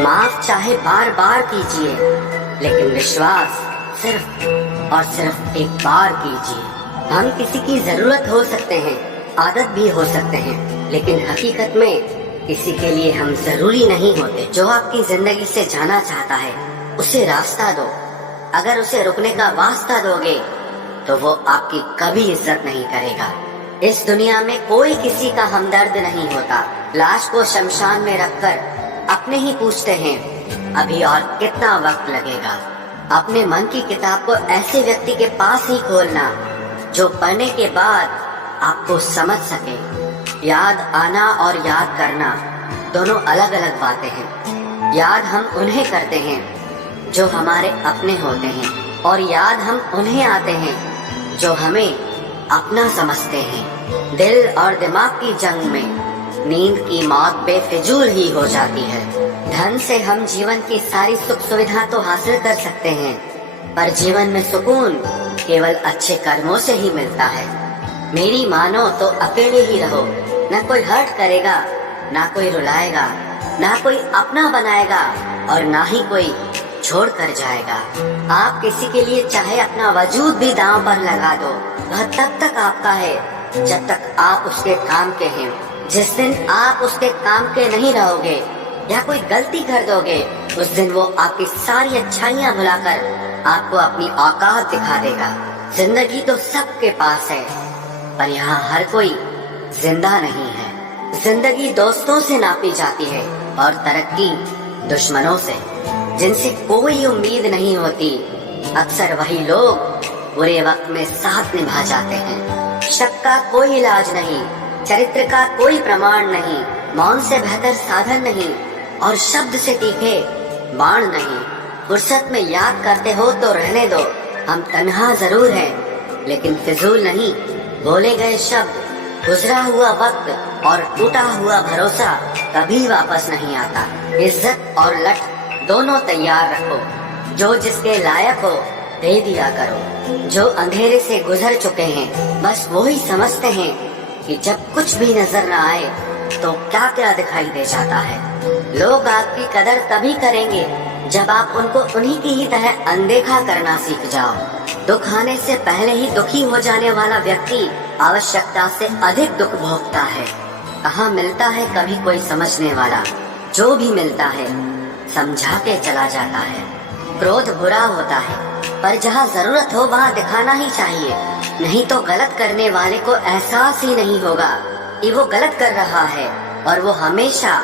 माफ चाहे बार बार कीजिए, लेकिन विश्वास सिर्फ और सिर्फ एक बार कीजिए। हम किसी की जरूरत हो सकते हैं, आदत भी हो सकते हैं, लेकिन हकीकत में किसी के लिए हम जरूरी नहीं होते। जो आपकी जिंदगी से जाना चाहता है उसे रास्ता दो। अगर उसे रुकने का वास्ता दोगे तो वो आपकी कभी इज्जत नहीं करेगा। इस दुनिया में कोई किसी का हमदर्द नहीं होता। लाश को शमशान में रखकर अपने ही पूछते हैं अभी और कितना वक्त लगेगा। अपने मन की किताब को ऐसे व्यक्ति के पास ही खोलना जो पढ़ने के बाद आपको समझ सके। याद आना और याद करना दोनों अलग अलग बातें हैं। याद हम उन्हें करते हैं जो हमारे अपने होते हैं, और याद हम उन्हें आते हैं जो हमें अपना समझते हैं। दिल और दिमाग की जंग में नींद की मौत बेफिजूल ही हो जाती है। धन से हम जीवन की सारी सुख सुविधा तो हासिल कर सकते हैं, पर जीवन में सुकून केवल अच्छे कर्मों से ही मिलता है। मेरी मानो तो अकेले ही रहो, न कोई हर्ट करेगा, ना कोई रुलाएगा, ना कोई अपना बनाएगा, और ना ही कोई छोड़ कर जाएगा। आप किसी के लिए चाहे अपना वजूद भी दांव पर लगा दो, वह तब तक आपका है जब तक आप उसके काम के हैं। जिस दिन आप उसके काम के नहीं रहोगे या कोई गलती कर दोगे, उस दिन वो आपकी सारी अच्छाइयाँ भुलाकर आपको अपनी औकात दिखा देगा। जिंदगी तो सबके पास है, पर यहाँ हर कोई जिंदा नहीं है। जिंदगी दोस्तों से नापी जाती है और तरक्की दुश्मनों से, जिनसे कोई उम्मीद नहीं होती। अक्सर वही लोग बुरे वक्त में साथ निभा जाते हैं। शक का कोई इलाज नहीं, चरित्र का कोई प्रमाण नहीं, मौन से बेहतर साधन नहीं, और शब्द से तीखे बाण नहीं। फुर्सत में याद करते हो तो रहने दो, हम तन्हा जरूर हैं लेकिन फिजूल नहीं। बोले गए शब्द, गुजरा हुआ वक्त और टूटा हुआ भरोसा कभी वापस नहीं आता। इज्जत और लठ दोनों तैयार रखो, जो जिसके लायक हो दे दिया करो। जो अंधेरे से गुजर चुके हैं बस वो ही समझते हैं कि जब कुछ भी नजर न आए तो क्या क्या दिखाई दे जाता है। लोग आपकी कदर तभी करेंगे जब आप उनको उन्हीं की ही तरह अनदेखा करना सीख जाओ। दुख आने से पहले ही दुखी हो जाने वाला व्यक्ति आवश्यकता से अधिक दुख भोगता है। कहाँ मिलता है कभी कोई समझने वाला, जो भी मिलता है समझा के चला जाता है। क्रोध बुरा होता है, पर जहाँ जरूरत हो वहाँ दिखाना ही चाहिए, नहीं तो गलत करने वाले को एहसास ही नहीं होगा कि वो गलत कर रहा है, और वो हमेशा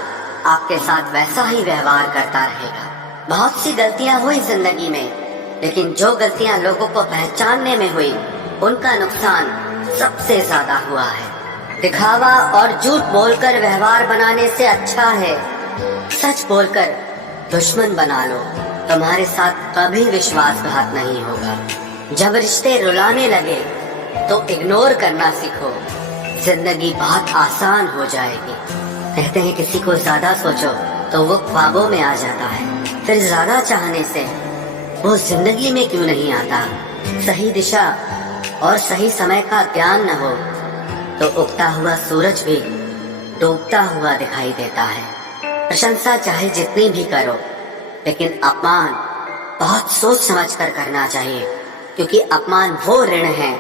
आपके साथ वैसा ही व्यवहार करता रहेगा। बहुत सी गलतियाँ हुई जिंदगी में, लेकिन जो गलतियाँ लोगों को पहचानने में हुई उनका नुकसान सबसे ज्यादा हुआ है। दिखावा और झूठ बोलकर व्यवहार बनाने से अच्छा है सच बोलकर दुश्मन बना लो। तुम्हारे साथ कभी विश्वासघात नहीं होगा। जब रिश्ते रुलाने लगे तो इग्नोर करना सीखो, जिंदगी बहुत आसान हो जाएगी। कहते हैं किसी को ज्यादा सोचो तो वो ख्वाबों में आ जाता है, फिर ज्यादा चाहने से वो जिंदगी में क्यों नहीं आता। सही दिशा और सही समय का ज्ञान न हो तो उगता हुआ सूरज भी डूबता हुआ दिखाई देता है। प्रशंसा चाहे जितनी भी करो, लेकिन अपमान बहुत सोच समझ कर करना चाहिए, क्योंकि अपमान वो ऋण है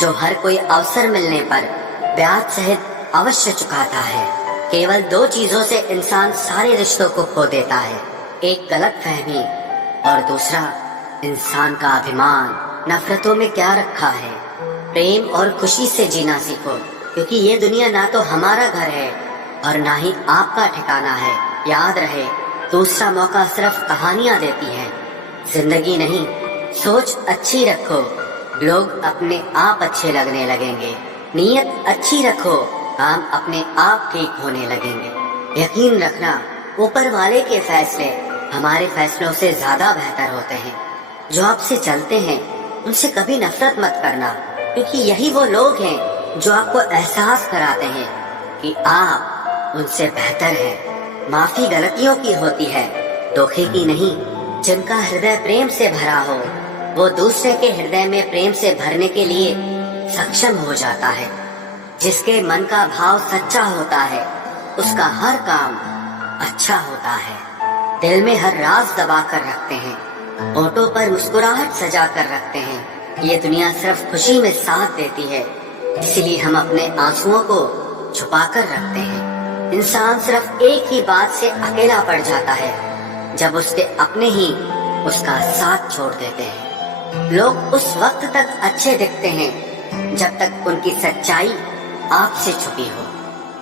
जो हर कोई अवसर मिलने पर ब्याज सहित अवश्य चुकाता है। केवल दो चीजों से इंसान सारे रिश्तों को खो देता है, एक गलतफहमी और दूसरा इंसान का अभिमान। नफरतों में क्या रखा है, प्रेम और खुशी से जीना सीखो, क्योंकि ये दुनिया ना तो हमारा घर है और ना ही आपका ठिकाना है। याद रहे, दूसरा मौका सिर्फ कहानियां देती है, जिंदगी नहीं। सोच अच्छी रखो, लोग अपने आप अच्छे लगने लगेंगे। नीयत अच्छी रखो, काम अपने आप ठीक होने लगेंगे। यकीन रखना, ऊपर वाले के फैसले हमारे फैसलों से ज्यादा बेहतर होते हैं। जो आपसे चलते हैं उनसे कभी नफरत मत करना, क्योंकि यही वो लोग हैं जो आपको एहसास कराते हैं कि आप उनसे बेहतर हैं। माफी गलतियों की होती है, धोखे की नहीं। जिनका हृदय प्रेम से भरा हो वो दूसरे के हृदय में प्रेम से भरने के लिए सक्षम हो जाता है। जिसके मन का भाव सच्चा होता है उसका हर काम अच्छा होता है। दिल में हर राज दबा कर रखते हैं, होठों पर मुस्कुराहट सजा कर रखते हैं। ये दुनिया सिर्फ खुशी में साथ देती है, इसलिए हम अपने आंसुओं को छुपा कर रखते हैं। इंसान सिर्फ एक ही बात से अकेला पड़ जाता है, जब उसके अपने ही उसका साथ छोड़ देते हैं। लोग उस वक्त तक अच्छे दिखते हैं जब तक उनकी सच्चाई आपसे छुपी हो।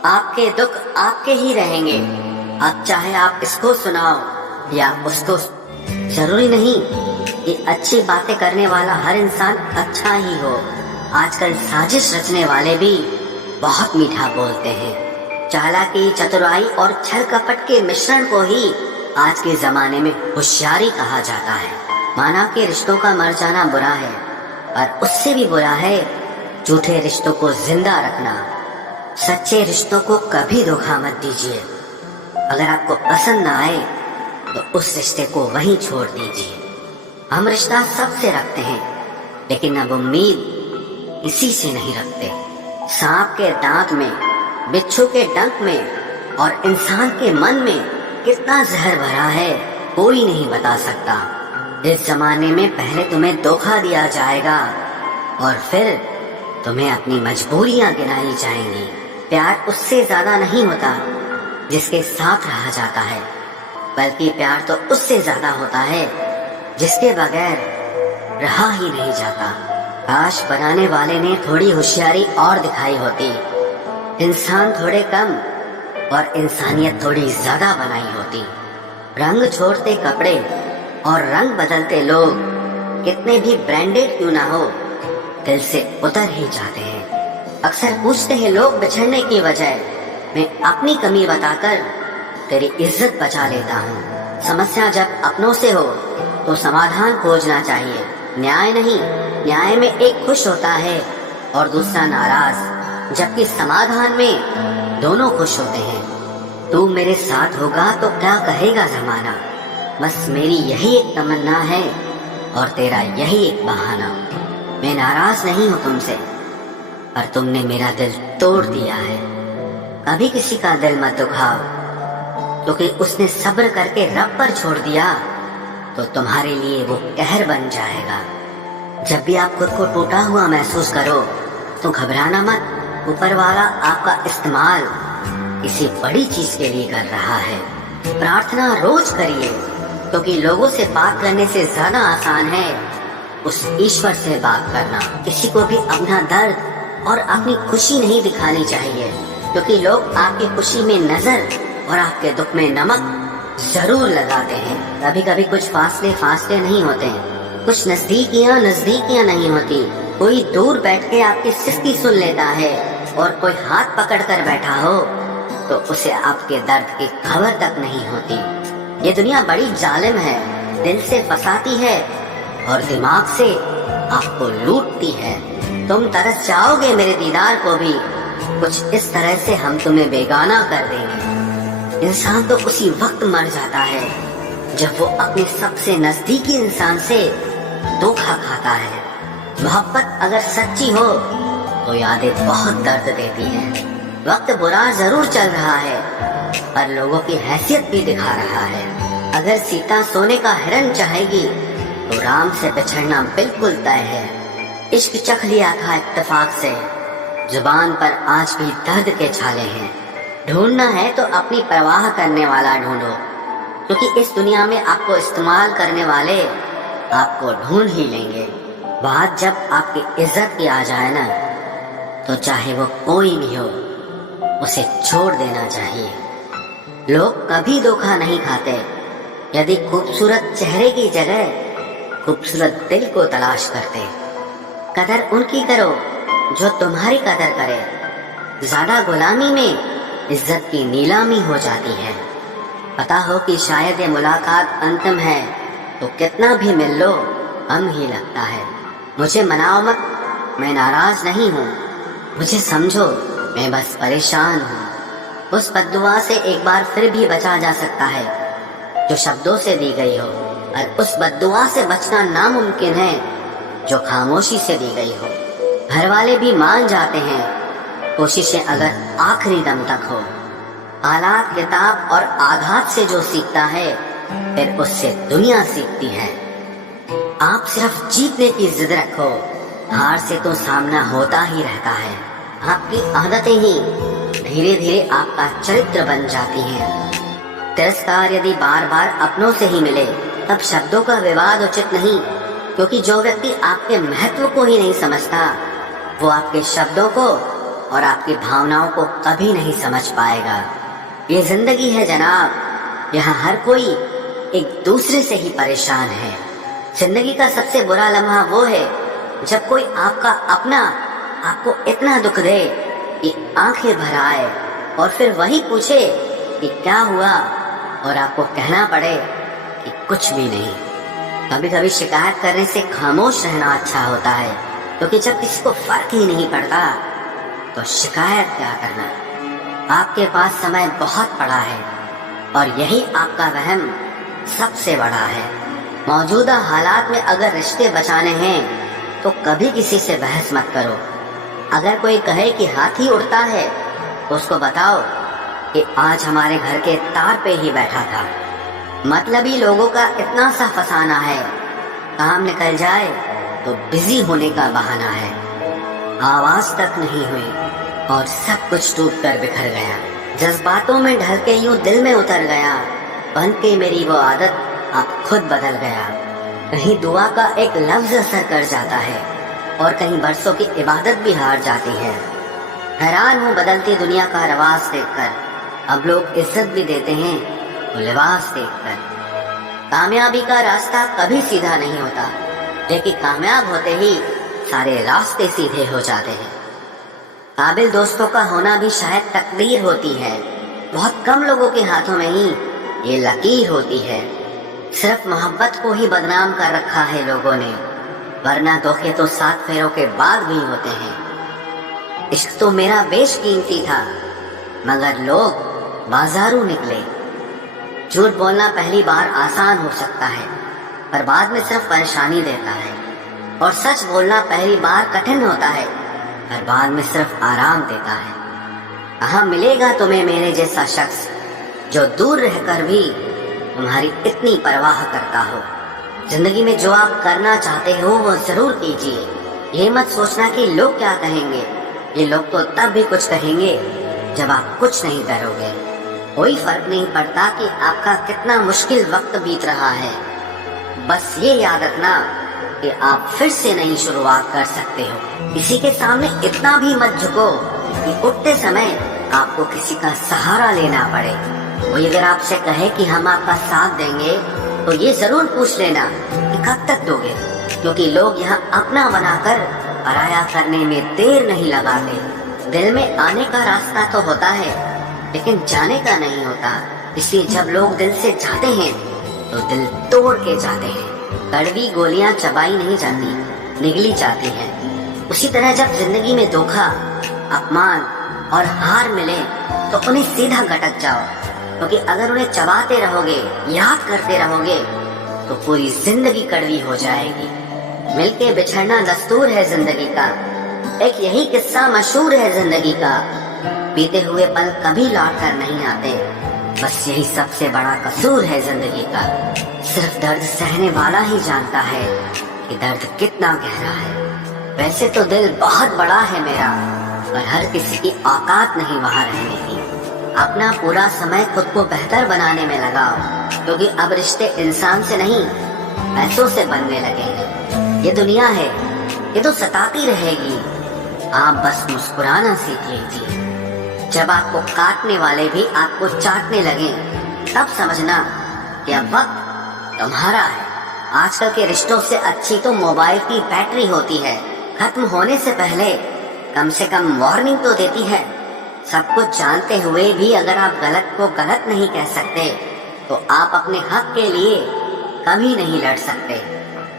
आपके दुख आपके ही रहेंगे, अब चाहे आप इसको सुनाओ या उसको। जरूरी नहीं कि अच्छी बातें करने वाला हर इंसान अच्छा ही हो। आजकल साजिश रचने वाले भी बहुत मीठा बोलते हैं। चालाकी, चतुराई और छल कपट के मिश्रण को ही आज के जमाने में होशियारी कहा जाता है। माना कि रिश्तों का मर जाना बुरा है, पर उससे भी बुरा है झूठे रिश्तों को जिंदा रखना। सच्चे रिश्तों को कभी धोखा मत दीजिए। अगर आपको पसंद ना आए तो उस रिश्ते को वहीं छोड़ दीजिए। हम रिश्ता सबसे रखते हैं, लेकिन अब उम्मीद किसी से नहीं रखते। सांप के दांत में, बिच्छू के डंक में और इंसान के मन में कितना जहर भरा है कोई नहीं बता सकता। इस जमाने में पहले तुम्हें धोखा दिया जाएगा और फिर तुम्हें अपनी मजबूरियां गिनाई जाएंगी। प्यार उससे ज्यादा नहीं होता जिसके साथ रहा जाता है, बल्कि प्यार तो उससे ज्यादा होता है जिसके बगैर रहा ही नहीं जाता। काश बनाने वाले ने थोड़ी होशियारी और दिखाई होती, इंसान थोड़े कम और इंसानियत थोड़ी ज्यादा बनाई होती। रंग छोड़ते कपड़े और रंग बदलते लोग कितने भी ब्रांडेड क्यों ना हो, दिल से उतर ही जाते हैं। अक्सर पूछते हैं लोग बिछड़ने की वजह, मैं अपनी कमी बताकर तेरी इज्जत बचा लेता हूँ। समस्या जब अपनों से हो तो समाधान खोजना चाहिए, न्याय नहीं। न्याय में एक खुश होता है और दूसरा नाराज, जबकि समाधान में दोनों खुश होते हैं। तू मेरे साथ होगा तो क्या कहेगा जमाना, बस मेरी यही एक तमन्ना है और तेरा यही एक बहाना। मैं नाराज नहीं हूँ तुमसे, पर तुमने मेरा दिल तोड़ दिया है। कभी किसी का दिल मत दुखाओ, क्योंकि उसने सब्र करके रब पर छोड़ दिया तो तुम्हारे लिए वो कहर बन जाएगा। जब भी आप खुद को टूटा हुआ महसूस करो तो घबराना मत। ऊपर वाला आपका इस्तेमाल किसी बड़ी चीज के लिए कर रहा है। प्रार्थना रोज करिए, क्योंकि लोगों से बात करने से ज्यादा आसान है उस ईश्वर से बात करना। किसी को भी अपना दर्द और अपनी खुशी नहीं दिखानी चाहिए, क्योंकि लोग आपकी खुशी में नजर और आपके दुख में नमक जरूर लगाते हैं। कभी कभी कुछ फासले नहीं होते हैं, कुछ नजदीकियां नहीं होती। कोई दूर बैठ के आपकी सिस्की सुन लेता है और कोई हाथ पकड़ कर बैठा हो तो उसे आपके दर्द की खबर तक नहीं होती। ये दुनिया बड़ी जालिम है, दिल से फंसाती है और दिमाग से आपको लूटती है। तुम तरस जाओगे मेरे दीदार को भी, कुछ इस तरह से हम तुम्हें बेगाना कर देंगे। इंसान तो उसी वक्त मर जाता है जब वो अपने सबसे नजदीकी इंसान से धोखा खाता है। मोहब्बत अगर सच्ची हो तो यादें बहुत दर्द देती हैं। वक्त बुरा जरूर चल रहा है, पर लोगों की हैसियत भी दिखा रहा है। अगर सीता सोने का हिरन चाहेगी तो राम से बिछड़ना बिल्कुल तय है। इश्क चख लिया था इत्तेफाक से, जुबान पर आज भी दर्द के छाले हैं। ढूंढना है तो अपनी परवाह करने वाला ढूंढो, क्योंकि इस दुनिया में आपको इस्तेमाल करने वाले आपको ढूंढ ही लेंगे। बात जब आपकी इज्जत की आ जाए ना, तो चाहे वो कोई भी हो, उसे छोड़ देना चाहिए। लोग कभी धोखा नहीं खाते। यदि खूबसूरत चेहरे की जगह खूबसूरत दिल को तलाश करते। कदर उनकी करो जो तुम्हारी कदर करे। ज्यादा गुलामी में इज्जत की नीलामी हो जाती है। पता हो कि शायद ये मुलाकात अंतिम है, तो कितना भी मिल लो हम ही लगता है। मुझे मनाओ मत, मैं नाराज नहीं हूँ। मुझे समझो, मैं बस परेशान हूँ। उस बद्दुआ से एक बार फिर भी बचा जा सकता है जो शब्दों से दी गई हो, और उस बद्दुआ से बचना नामुमकिन है जो खामोशी से दी गई हो। घर वाले भी मान जाते हैं, कोशिशें अगर आखिरी दम तक हो। हालात, किताब और आघात से जो सीखता है پھر اس سے دنیا سیکھتی ہے۔ آپ صرف جیتنے کی ضد رکھو، ہار سے تو سامنا ہوتا ہی رہتا ہے۔ آپ کی عادتیں ہی دھیرے دھیرے آپ کا چرتر بن جاتی ہیں۔ ترسکار یدی بار بار اپنوں سے ہی ملے تب شبدوں کا وواد اچت نہیں، کیونکہ جو ویکتی آپ کے مہتو کو ہی نہیں سمجھتا وہ آپ کے شبدوں کو اور آپ کی بھاوناؤں کو کبھی نہیں سمجھ پائے گا۔ یہ زندگی ہے جناب، یہاں ہر کوئی ایک دوسرے سے ہی پریشان ہے۔ زندگی کا سب سے برا لمحہ وہ ہے جب کوئی آپ کا اپنا آپ کو اتنا دکھ دے کہ آنکھیں بھر آئے اور پھر وہی پوچھے کہ کیا ہوا، اور آپ کو کہنا پڑے کہ کچھ بھی نہیں۔ کبھی کبھی شکایت کرنے سے خاموش رہنا اچھا ہوتا ہے، کیونکہ جب کسی کو فرق ہی نہیں پڑتا تو شکایت کیا کرنا۔ آپ کے پاس سمے بہت پڑا ہے اور یہی آپ کا وہم سب سے بڑا ہے۔ موجودہ حالات میں اگر رشتے بچانے ہیں تو کبھی کسی سے بحث مت کرو۔ اگر کوئی کہے کہ ہاتھی اڑتا ہے تو اس کو بتاؤ کہ آج ہمارے گھر کے تار پہ ہی بیٹھا تھا۔ مطلبی لوگوں کا اتنا سا فسانہ ہے، کام نکل جائے تو بزی ہونے کا بہانہ ہے۔ آواز تک نہیں ہوئی اور سب کچھ ٹوٹ کر بکھر گیا۔ جذباتوں میں ڈھل کے یوں دل میں اتر گیا، بن کے میری وہ عادت اب خود بدل گیا۔ کہیں دعا کا ایک لفظ اثر کر جاتا ہے اور کہیں برسوں کی عبادت بھی ہار جاتی ہے۔ حیران ہوں بدلتی دنیا کا رواج دیکھ کر، اب لوگ عزت بھی دیتے ہیں تو لباس دیکھ کر۔ کامیابی کا راستہ کبھی سیدھا نہیں ہوتا، لیکن کامیاب ہوتے ہی سارے راستے سیدھے ہو جاتے ہیں۔ قابل دوستوں کا ہونا بھی شاید تقدیر ہوتی ہے، بہت کم لوگوں کے ہاتھوں میں ہی یہ لکیر ہوتی ہے۔ صرف محبت کو ہی بدنام کر رکھا ہے لوگوں نے، ورنہ دھوکے تو 7 پھیروں کے بعد بھی ہوتے ہیں۔ عشق تو میرا بیش قیمتی تھا، مگر لوگ بازاروں نکلے۔ جھوٹ بولنا پہلی بار آسان ہو سکتا ہے، پر بعد میں صرف پریشانی دیتا ہے، اور سچ بولنا پہلی بار کٹھن ہوتا ہے، پر بعد میں صرف آرام دیتا ہے۔ کہاں ملے گا تمہیں میرے جیسا شخص جو دور رہ کر بھی تمہاری اتنی پرواہ کرتا ہو۔ زندگی میں جو آپ کرنا چاہتے ہو وہ ضرور کیجیے، یہ مت سوچنا کہ لوگ کیا کہیں گے۔ یہ لوگ تو تب بھی کچھ کہیں گے جب آپ کچھ نہیں کرو گے۔ کوئی فرق نہیں پڑتا کہ آپ کا کتنا مشکل وقت بیت رہا ہے، بس یہ یاد رکھنا کہ آپ پھر سے نئی شروعات کر سکتے ہو۔ کسی کے سامنے اتنا بھی مت جھکو کہ اٹھتے سمے آپ کو کسی کا سہارا لینا پڑے۔ کوئی اگر آپ سے کہے کہ ہم آپ کا ساتھ دیں گے تو یہ ضرور پوچھ لینا کہ کب تک دو گے، کیونکہ لوگ یہاں اپنا بنا کر پرایا کرنے میں دیر نہیں لگاتے۔ دل میں آنے کا راستہ تو ہوتا ہے لیکن جانے کا نہیں ہوتا، اس لیے جب لوگ دل سے جاتے ہیں تو دل توڑ کے جاتے ہیں۔ کڑوی گولیاں چبائی نہیں جاتی، نگلی جاتی ہیں۔ اسی طرح جب زندگی میں دھوکا، اپمان اور ہار ملے تو انہیں سیدھا گھٹک جاؤ، کیونکہ اگر انہیں چباتے رہو گے، یاد کرتے رہو گے تو پوری زندگی کڑوی ہو جائے گی۔ مل کے بچھڑنا دستور ہے زندگی کا، ایک یہی قصہ مشہور ہے زندگی کا۔ بیتے ہوئے پل کبھی لوٹ کر نہیں آتے، بس یہی سب سے بڑا قصور ہے زندگی کا۔ صرف درد سہنے والا ہی جانتا ہے کہ درد کتنا گہرا ہے۔ ویسے تو دل بہت بڑا ہے میرا، پر ہر کسی کی اوقات نہیں وہاں رہنے کی۔ اپنا پورا سمے خود کو بہتر بنانے میں لگاؤ، کیونکہ اب رشتے انسان سے نہیں پیسوں سے بننے لگے ہیں۔ یہ دنیا ہے، یہ تو ستاتی رہے گی، آپ بس مسکرانا سیکھ لیجیے۔ جب آپ کو کاٹنے والے بھی آپ کو چاٹنے لگیں تب سمجھنا کہ اب وقت تمہارا ہے۔ آج کل کے رشتوں سے اچھی تو موبائل کی بیٹری ہوتی ہے، ختم ہونے سے پہلے کم سے کم وارننگ تو دیتی ہے۔ سب کچھ جانتے ہوئے بھی اگر آپ غلط کو غلط نہیں کہہ سکتے تو آپ اپنے حق کے لیے کبھی نہیں لڑ سکتے۔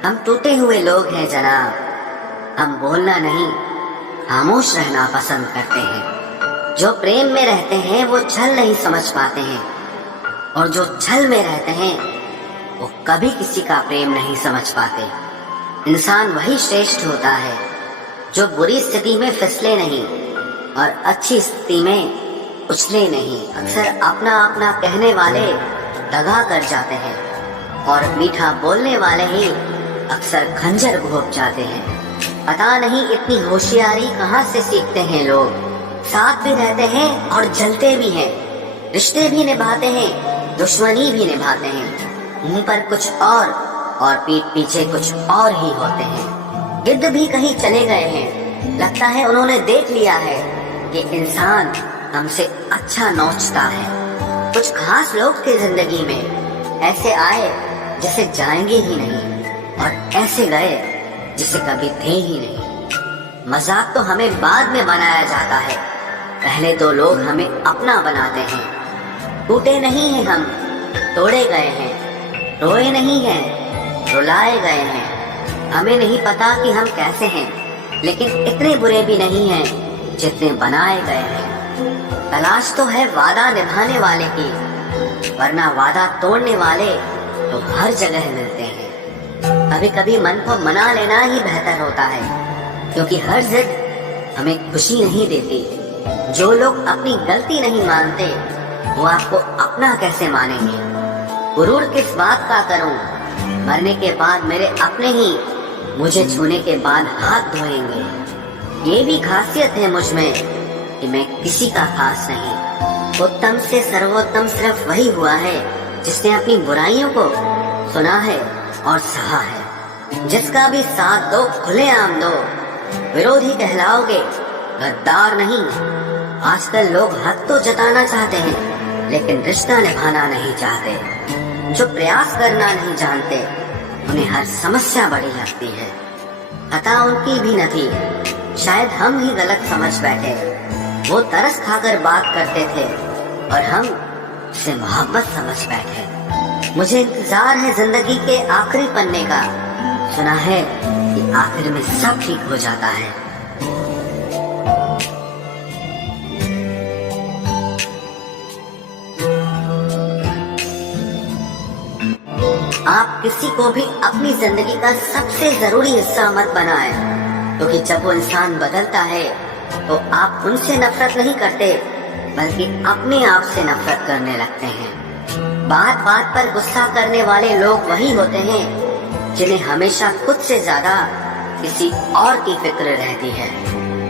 ہم ٹوٹے ہوئے لوگ ہیں جناب، ہم بولنا نہیں خاموش رہنا پسند کرتے ہیں۔ جو پریم میں رہتے ہیں وہ چھل نہیں سمجھ پاتے ہیں، اور جو چھل میں رہتے ہیں وہ کبھی کسی کا پریم نہیں سمجھ پاتے۔ انسان وہی شریشٹھ ہوتا ہے جو بری استھتی میں پھسلے نہیں اور اچھی استھتی میں اچھلے نہیں۔ اکثر اپنا اپنا کہنے والے दगा कर जाते हैं और मीठा बोलने वाले ही अक्सर खंजर घोंप जाते हैं। पता नहीं इतनी होशियारी कहाँ से सीखते हैं लोग। साथ भी रहते हैं और जलते भी हैं, रिश्ते भी निभाते हैं, दुश्मनी भी निभाते हैं। मुंह पर कुछ और पीठ पीछे कुछ और ही होते हैं। गिद्ध भी कहीं चले गए हैं, लगता है उन्होंने देख लिया है कि इंसान हमसे अच्छा नोचता है। कुछ खास लोग थे जिंदगी में, ऐसे आए जिसे जाएंगे ही नहीं और ऐसे गए जिसे कभी थे ही नहीं। मजाक तो हमें बाद में बनाया जाता है, पहले तो लोग हमें अपना बनाते हैं। टूटे नहीं हैं हम, तोड़े गए हैं, रोए नहीं हैं, रुलाए गए हैं। हमें नहीं पता कि हम कैसे हैं, लेकिन इतने बुरे भी नहीं हैं जितने बनाए गए हैं। तलाश तो है वादा निभाने वाले की, वरना वादा तोड़ने वाले तो हर जगह मिलते हैं। कभी कभी मन को मना लेना ही बेहतर होता है, क्योंकि हर जिद हमें खुशी नहीं देती। जो लोग अपनी गलती नहीं मानते वो आपको अपना कैसे मानेंगे। गुरूर किस बात का करूं, मरने के बाद मेरे अपने ही मुझे छूने के बाद हाथ धोएंगे। ये भी खासियत है मुझ में कि मैं किसी का खास नहीं। उत्तम से सर्वोत्तम सिर्फ वही हुआ है जिसने अपनी बुराइयों को सुना है और सहा है। जिसका भी साथ दो खुलेआम दो, विरोधी कहलाओगे, गद्दार नहीं। आजकल लोग हक तो जताना चाहते हैं, लेकिन रिश्ता निभाना नहीं चाहते। जो प्रयास करना नहीं जानते उन्हें हर समस्या बड़ी लगती है। खता उनकी भी न थी, शायद हम ही गलत समझ बैठे। वो तरस खाकर बात करते थे और हम उसे मोहब्बत समझ बैठे। मुझे इंतजार है जिंदगी के आखिरी पन्ने का, सुना है कि आखिर में सब ठीक हो जाता है। आप किसी को भी अपनी जिंदगी का सबसे जरूरी हिस्सा मत बनाएं, क्योंकि जब वो इंसान बदलता है तो आप उनसे नफरत नहीं करते, बल्कि अपने आप से नफरत करने लगते हैं। बात बात पर गुस्सा करने वाले लोग वही होते हैं जिन्हें हमेशा खुद से ज्यादा किसी और की फिक्र रहती है।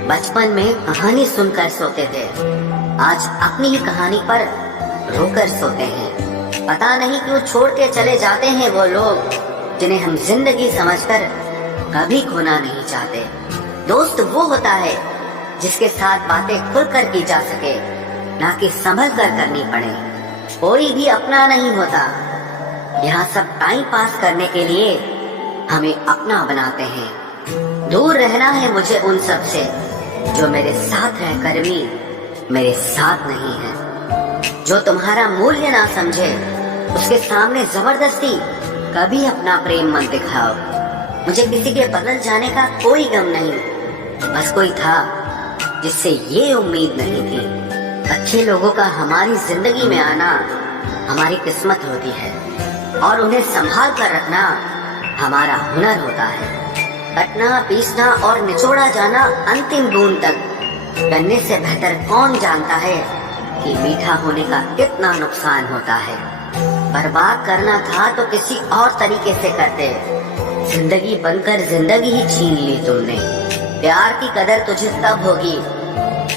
बचपन में कहानी सुनकर सोते थे, आज अपनी ही कहानी पर रोकर सोते हैं। पता नहीं क्यों छोड़ के चले जाते हैं वो लोग जिन्हें हम जिंदगी समझकर कभी खोना नहीं चाहते। दोस्त वो होता है जिसके साथ बातें खुलकर की जा सके, ना कि संभल कर करनी पड़े। कोई भी अपना नहीं होता, यहाँ सब टाइम पास करने के लिए हमें अपना बनाते हैं। दूर रहना है मुझे उन सब से जो मेरे साथ रहकर भी मेरे साथ नहीं है। जो तुम्हारा मूल्य ना समझे उसके सामने जबरदस्ती कभी अपना प्रेम मत दिखाओ। मुझे किसी के बदल जाने का कोई गम नहीं, बस कोई था जिससे ये उम्मीद नहीं थी। अच्छे लोगों का हमारी जिंदगी में आना हमारी किस्मत होती है और उन्हें संभाल कर रखना हमारा हुनर होता है। कटना, पीसना और निचोड़ा जाना अंतिम बूंद तक करने से बेहतर कौन जानता है कि मीठा होने का कितना नुकसान होता है। बर्बाद करना था तो किसी और तरीके से करते, जिंदगी बनकर जिंदगी ही छीन ली तुमने। प्यार की कदर तुझे तब होगी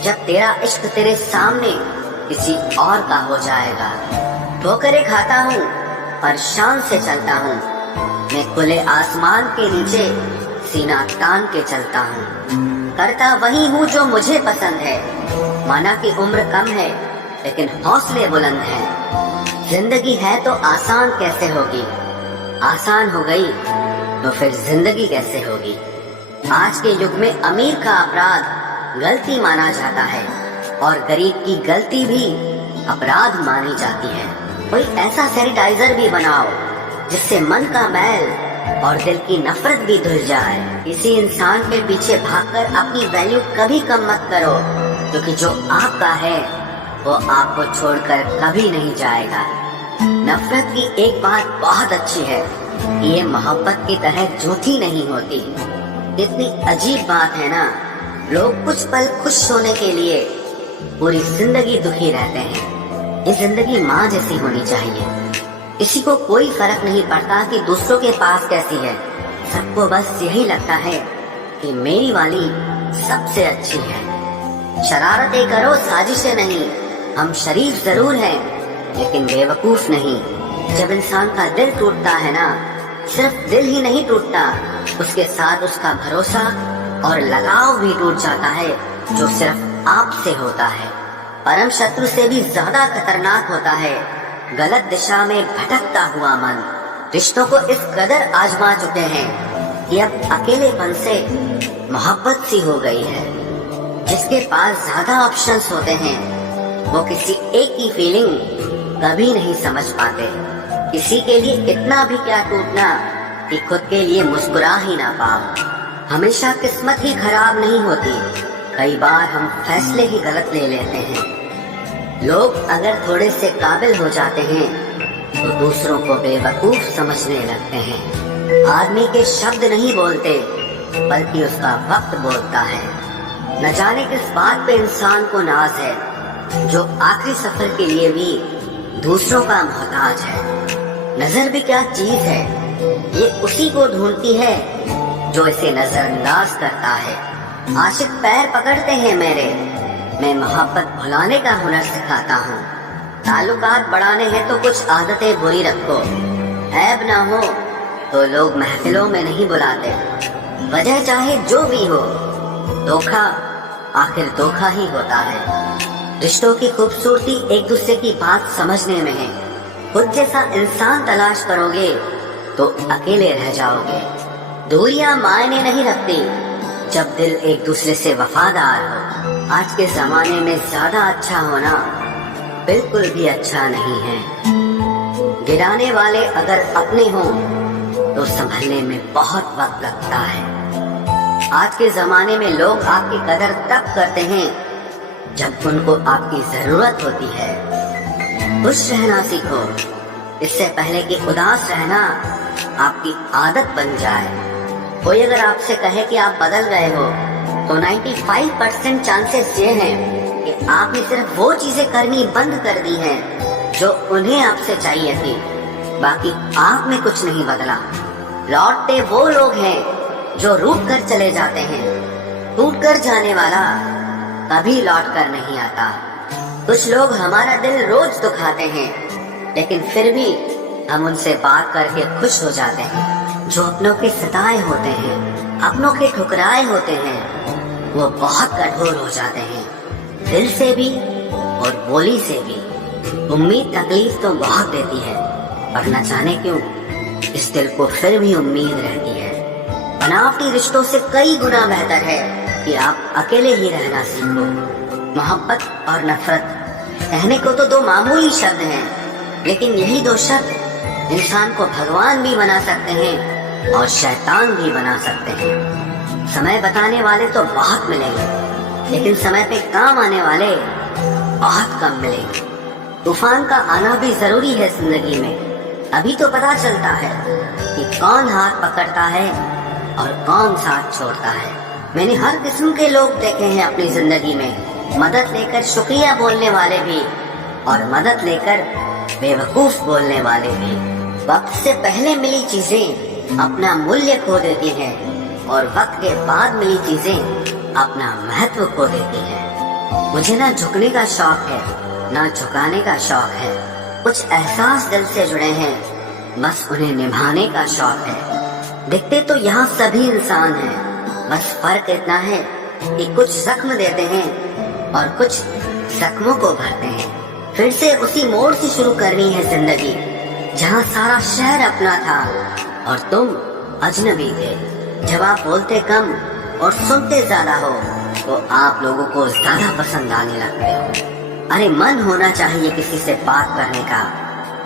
जब तेरा इश्क तेरे सामने किसी और का हो जाएगा। ठोकरें खाता हूँ पर शान से चलता हूँ, मैं खुले आसमान के नीचे सीना तान के चलता हूँ। करता वही हूँ जो मुझे पसंद है, माना कि उम्र कम है लेकिन हौसले बुलंद हैं। जिंदगी है तो आसान कैसे होगी, आसान हो गई तो फिर जिंदगी कैसे होगी। आज के युग में अमीर का अपराध गलती माना जाता है और गरीब की गलती भी अपराध मानी जाती है। कोई ऐसा सैनिटाइजर भी बनाओ जिससे मन का मैल और दिल की नफरत भी धुल जाए। किसी इंसान के पीछे भागकर अपनी वैल्यू कभी कम मत करो, क्योंकि जो आपका है वो आपको छोड़कर कभी नहीं जाएगा। नफरत की एक बात बहुत अच्छी है, ये मोहब्बत की तरह झूठी नहीं होती। इतनी अजीब बात है ना, लोग कुछ पल खुश होने के लिए पूरी जिंदगी दुखी रहते हैं। ये जिंदगी माँ जैसी होनी चाहिए, किसी को कोई फर्क नहीं पड़ता कि दूसरों के पास कैसी है, सबको बस यही लगता है कि मेरी वाली सबसे अच्छी है। शरारतें करो, साजिशें नहीं। हम शरीफ जरूर हैं लेकिन बेवकूफ नहीं। जब इंसान का दिल टूटता है ना, सिर्फ दिल ही नहीं टूटता, उसके साथ उसका भरोसा और लगाव भी टूट जाता है, जो सिर्फ आपसे होता है। परम शत्रु से भी ज्यादा खतरनाक होता है गलत दिशा में भटकता हुआ मन। रिश्तों को इस कदर आजमा चुके हैं कि अब अकेलेपन से मोहब्बत सी हो गई है। जिसके पास ज्यादा ऑप्शंस होते हैं वो किसी एक की फीलिंग कभी नहीं समझ पाते। किसी के लिए इतना भी क्या टूटना कि खुद के लिए मुस्कुरा ही ना पाओ। हमेशा किस्मत ही खराब नहीं होती, कई बार हम फैसले ही गलत ले लेते हैं। लोग अगर थोड़े से काबिल हो जाते हैं तो दूसरों को बेवकूफ समझने लगते हैं। आदमी के शब्द नहीं बोलते बल्कि उसका वक्त बोलता है। न जाने किस बात पे इंसान को नाज है, जो आखिरी सफर के लिए भी दूसरों का मोहताज है। नजर भी क्या चीज है, ये उसी को ढूंढती है जो इसे नजरअंदाज करता है। आशिक पैर पकड़ते हैं मेरे, मैं मोहब्बत भुलाने का हुनर सिखाता हूँ। ताल्लुकात बढ़ाने हैं तो कुछ आदतें बुरी रखो, ऐब ना हो तो लोग महफिलों में नहीं बुलाते। वजह चाहे जो भी हो, धोखा आखिर धोखा ही होता है। रिश्तों की खूबसूरती एक दूसरे की बात समझने में है। खुद जैसा इंसान तलाश करोगे तो अकेले रह जाओगे। दूरियां मायने नहीं रखती जब दिल एक दूसरे से वफादार हो। आज के जमाने में ज्यादा अच्छा होना बिल्कुल भी अच्छा नहीं है। गिराने वाले अगर अपने हों तो संभलने में बहुत वक्त लगता है। आज के जमाने में लोग आपकी कदर तब करते हैं जब उनको आपकी जरूरत होती है। खुश रहना सीखो, इससे पहले कि उदास रहना आपकी आदत बन जाए। कोई अगर आपसे कहे कि आप बदल गए हो तो 95% चांसेस ये हैं कि आपने सिर्फ वो चीजें करनी बंद कर दी हैं जो उन्हें आपसे चाहिए थी। बाकी आप में कुछ नहीं बदला। लौटते वो लोग हैं जो रूठ कर चले जाते हैं। टूट कर जाने वाला कभी लौट कर नहीं आता। कुछ लोग हमारा दिल रोज दुखाते हैं लेकिन फिर भी हम उनसे बात करके खुश हो जाते हैं। जो अपनों के सताए होते हैं, अपनों के ठुकराए होते हैं, वो बहुत कठोर हो जाते हैं, दिल से भी और बोली से भी। उम्मीद तकलीफ तो बहुत देती है, पर न जाने क्यों इस दिल को फिर भी उम्मीद रहती है। बनावटी रिश्तों से कई गुना बेहतर है कि आप अकेले ही रहना सीखो। मोहब्बत और नफरत कहने को तो दो मामूली शब्द हैं, लेकिन यही दो शब्द इंसान को भगवान भी बना सकते हैं और शैतान भी बना सकते हैं। समय बताने वाले तो बहुत मिलेंगे, लेकिन समय पे काम आने वाले बहुत कम मिलेंगे। तूफान का आना भी जरूरी है जिंदगी में, अभी तो पता चलता है कि कौन हाथ पकड़ता है और कौन साथ छोड़ता है। मैंने हर किस्म के लोग देखे हैं अपनी जिंदगी में, मदद लेकर शुक्रिया बोलने वाले भी और मदद लेकर बेवकूफ बोलने वाले भी। वक्त से पहले मिली चीजें अपना मूल्य खो देती हैं और वक्त के बाद मिली चीजें अपना महत्व खो देती हैं। मुझे ना झुकने का शौक है ना झुकाने का शौक है। कुछ एहसास दिल से जुड़े हैं, बस उन्हें निभाने का शौक है। दिखते तो यहाँ सभी इंसान हैं, बस फर्क इतना है कि कुछ जख्म देते हैं और कुछ जख्मों को भरते हैं। फिर से उसी मोड़ से शुरू करनी है जिंदगी जहाँ सारा शहर अपना था और तुम अजनबी थे। जब आप बोलते कम और सुनते ज्यादा हो तो आप लोगों को ज्यादा पसंद आने लगते हो। अरे मन होना चाहिए किसी से बात करने का,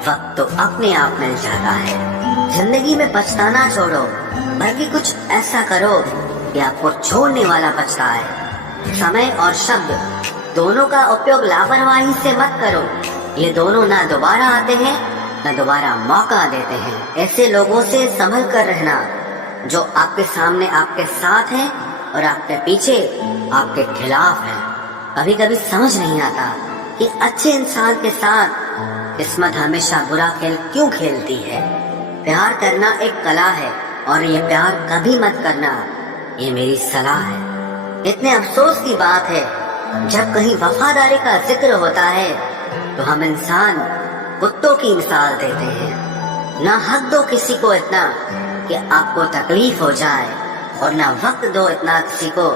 वक्त तो अपने आप मिल जाता है। जिंदगी में पछताना छोड़ो, बल्कि कुछ ऐसा करो कि आपको छोड़ने वाला पछताए। समय और शब्द दोनों का उपयोग लापरवाही से मत करो, ये दोनों ना दोबारा आते हैं न दोबारा मौका देते हैं। ऐसे लोगों से संभल कर रहना जो आपके सामने आपके साथ हैं और आपके पीछे आपके खिलाफ हैं। कभी कभी समझ नहीं आता कि अच्छे इंसान के साथ किस्मत हमेशा बुरा खेल क्यों खेलती है। प्यार करना एक कला है और ये प्यार कभी मत करना, ये मेरी सलाह है। इतने अफसोस की बात है, जब कहीं वफादारी का जिक्र होता है तो हम इंसान कुत्तों की मिसाल देते हैं। ना हक दो किसी को इतना कि आपको तकलीफ हो जाए, और ना वक्त दो इतना किसी को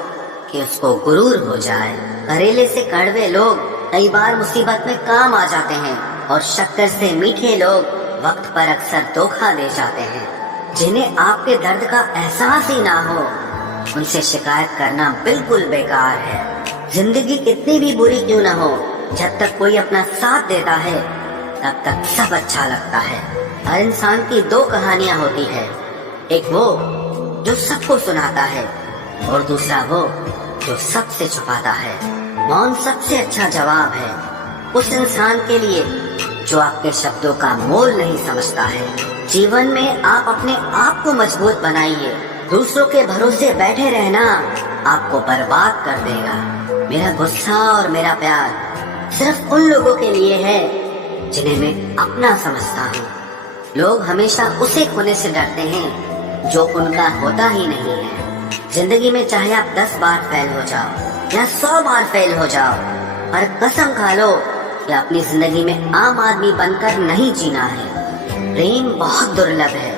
कि उसको गुरूर हो जाए। करेले से कड़वे लोग कई बार मुसीबत में काम आ जाते हैं, और शक्कर से मीठे लोग वक्त पर अक्सर धोखा दे जाते हैं। जिन्हें आपके दर्द का एहसास ही ना हो, उनसे शिकायत करना बिल्कुल बेकार है। जिंदगी कितनी भी बुरी क्यों ना हो, जब तक कोई अपना साथ देता है तब तक सब अच्छा लगता है। हर इंसान की दो कहानियां होती है, एक वो जो सबको सुनाता है, और दूसरा वो जो सबसे छुपाता है। मौन सबसे अच्छा जवाब है उस इंसान के लिए जो आपके शब्दों का मोल नहीं समझता है। जीवन में आप अपने आप को मजबूत बनाइए। दूसरों के भरोसे बैठे रहना आपको बर्बाद कर देगा। मेरा गुस्सा और मेरा प्यार सिर्फ उन लोगों के लिए है जिन्हें मैं अपना समझता हूँ। लोग हमेशा उसे खोने से डरते हैं जो उनका होता ही नहीं है। जिंदगी में चाहे आप 10 बार फेल हो जाओ या 100 बार फेल हो जाओ, पर कसम खा लो कि अपनी जिंदगी में आम आदमी बनकर नहीं जीना है। प्रेम बहुत दुर्लभ है,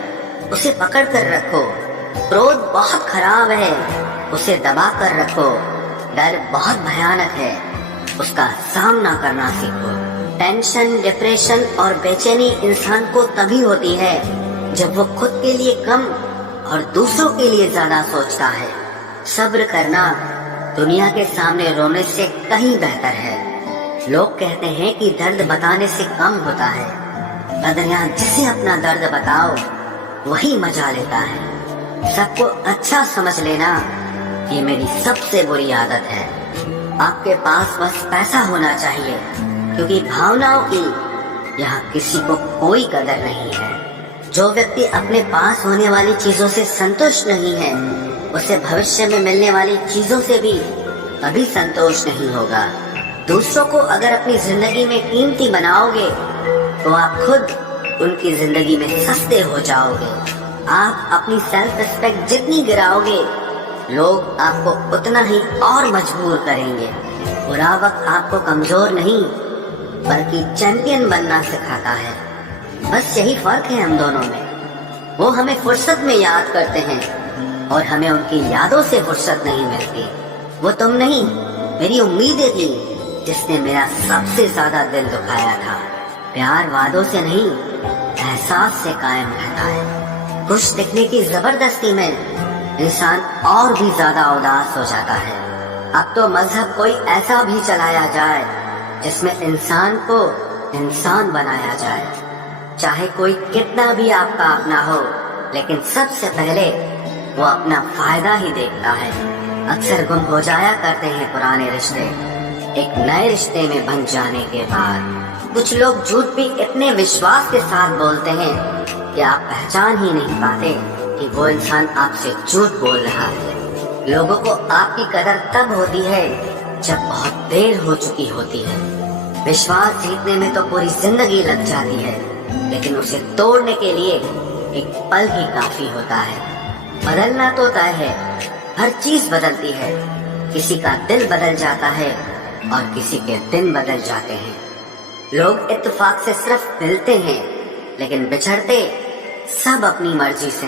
उसे पकड़ कर रखो। क्रोध बहुत खराब है, उसे दबा कर रखो। डर बहुत भयानक है, उसका सामना करना सीखो। टेंशन, डिप्रेशन और बेचैनी इंसान को तभी होती है जब वो खुद के लिए कम और दूसरों के लिए ज्यादा सोचता है। सब्र करना दुनिया के सामने रोने से कहीं बेहतर है। लोग कहते हैं कि दर्द बताने से कम होता है, मगर यहाँ जिसे अपना दर्द बताओ वही मजा लेता है। सबको अच्छा समझ लेना ये मेरी सबसे बुरी आदत है। आपके पास बस पैसा होना चाहिए, क्योंकि भावनाओं की यहाँ किसी को कोई कदर नहीं है। जो व्यक्ति अपने पास होने वाली चीजों से संतुष्ट नहीं है, उसे भविष्य में मिलने वाली चीजों से भी कभी संतोष नहीं होगा। दूसरों को अगर अपनी जिंदगी में कीमती बनाओगे तो आप खुद उनकी जिंदगी में सस्ते हो जाओगे। आप अपनी सेल्फ रिस्पेक्ट जितनी गिराओगे, लोग आपको उतना ही और मजबूर करेंगे। बुरा वक्त आपको कमजोर नहीं बल्कि चैंपियन बनना सिखाता है। बस यही फर्क है हम दोनों में। वो हमें फुर्सत में याद करते हैं और हमें उनकी यादों से फुर्सत नहीं मिलती। वो तुम नहीं, मेरी उम्मीदें थी जिसने मेरा सबसे ज्यादा दिल दुखाया था। प्यार वादों से नहीं, एहसास से कायम रहता है। खुश दिखने की जबरदस्ती में इंसान और भी ज्यादा उदास हो जाता है। अब तो मजहब कोई ऐसा भी चलाया जाए जिसमें इंसान को इंसान बनाया जाए। चाहे कोई कितना भी आपका अपना हो, लेकिन सबसे पहले वो अपना फायदा ही देखता है। अक्सर गुम हो जाया करते हैं पुराने रिश्ते एक नए रिश्ते में बन जाने के बाद। कुछ लोग झूठ भी इतने विश्वास के साथ बोलते हैं कि आप पहचान ही नहीं पाते कि वो इंसान आपसे झूठ बोल रहा है। लोगों को आपकी कदर तब होती है जब बहुत देर हो चुकी होती है। विश्वास जीतने में तो पूरी जिंदगी लग जाती है, लेकिन उसे तोड़ने के लिए एक पल ही काफी होता है। बदलना तो तय है, हर चीज बदलती है। किसी का दिल बदल जाता है और किसी के दिन बदल जाते हैं। लोग इत्तेफाक से सिर्फ मिलते हैं, लेकिन बिछड़ते सब अपनी मर्जी से